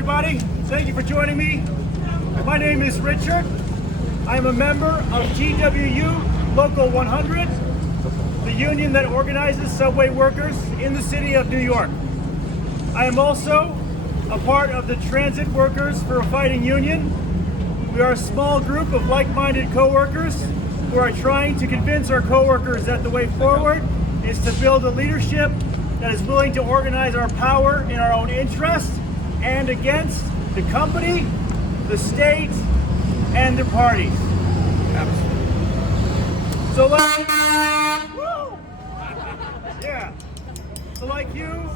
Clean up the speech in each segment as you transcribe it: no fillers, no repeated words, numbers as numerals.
everybody. Thank you for joining me. My name is Richard. I am a member of TWU Local 100, the union that organizes subway workers in the city of New York. I am also a part of the Transit Workers for a Fighting Union. We are a small group of like-minded co-workers who are trying to convince our co-workers that the way forward is to build a leadership that is willing to organize our power in our own interest and against the company, the state, and the parties. So like you,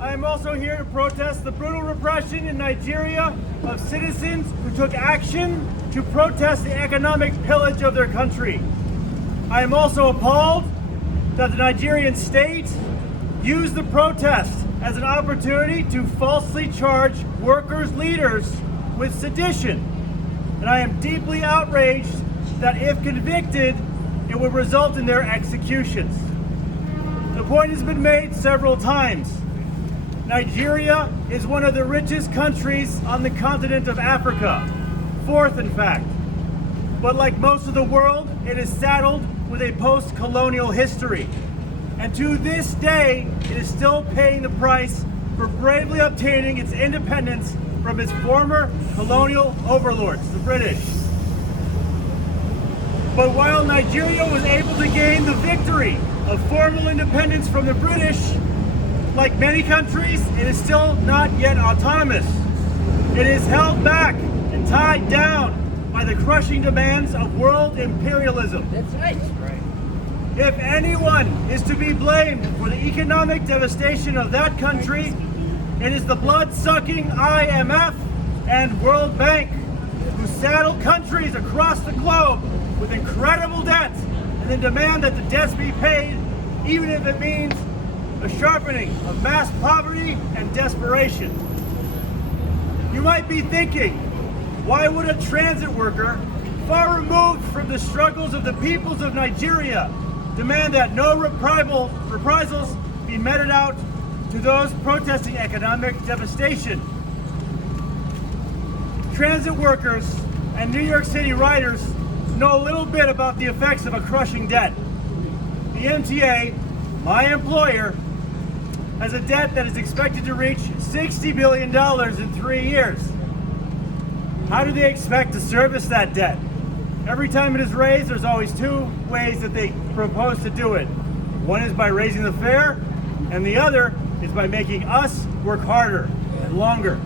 I am also here to protest the brutal repression in Nigeria of citizens who took action to protest the economic pillage of their country. I am also appalled that the Nigerian state used the protest as an opportunity to falsely charge workers' leaders with sedition. And I am deeply outraged that if convicted, it would result in their executions. The point has been made several times. Nigeria is one of the richest countries on the continent of Africa, fourth in fact. But like most of the world, it is saddled with a post-colonial history. And to this day, it is still paying the price for bravely obtaining its independence from its former colonial overlords, the British. But while Nigeria was able to gain the victory of formal independence from the British, like many countries, it is still not yet autonomous. It is held back and tied down by the crushing demands of world imperialism. That's right. If anyone is to be blamed for the economic devastation of that country, it is the blood-sucking IMF and World Bank, who saddle countries across the globe with incredible debts and then demand that the debts be paid, even if it means a sharpening of mass poverty and desperation. You might be thinking, why would a transit worker, far removed from the struggles of the peoples of Nigeria, demand that no reprisals be meted out to those protesting economic devastation? Transit workers and New York City riders know a little bit about the effects of a crushing debt. The MTA, my employer, has a debt that is expected to reach $60 billion in 3 years. How do they expect to service that debt? Every time it is raised, there's always two ways that they propose to do it. One is by raising the fare, and the other is by making us work harder and longer.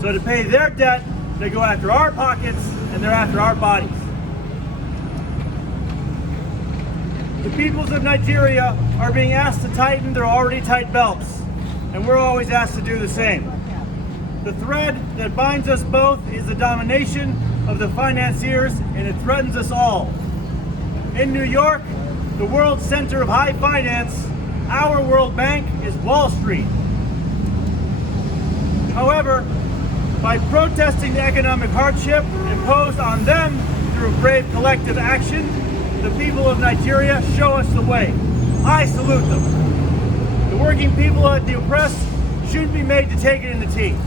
So to pay their debt, they go after our pockets and they're after our bodies. The peoples of Nigeria are being asked to tighten their already tight belts, and we're always asked to do the same. The thread that binds us both is the domination of the financiers, and it threatens us all. In New York, the world's center of high finance, our World Bank is Wall Street. However, by protesting the economic hardship imposed on them through brave collective action, the people of Nigeria show us the way. I salute them. The working people and the oppressed shouldn't be made to take it in the teeth.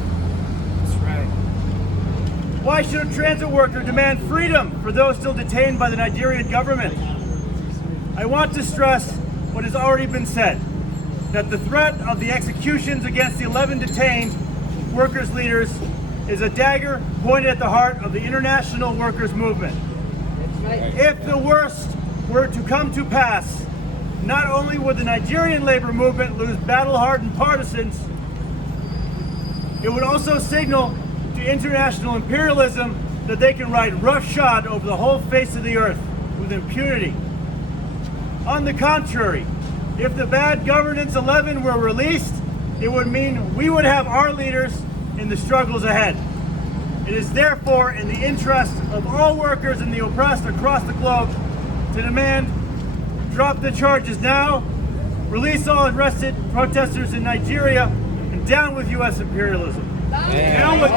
Why should a transit worker demand freedom for those still detained by the Nigerian government? I want to stress what has already been said, that the threat of the executions against the 11 detained workers' leaders is a dagger pointed at the heart of the international workers' movement. If the worst were to come to pass, not only would the Nigerian labor movement lose battle-hardened partisans, it would also signal to international imperialism that they can ride roughshod over the whole face of the earth with impunity. On the contrary, if the bad governance 11 were released, it would mean we would have our leaders in the struggles ahead. It is therefore in the interest of all workers and the oppressed across the globe to demand drop the charges now, release all arrested protesters in Nigeria, and down with U.S. imperialism. Down with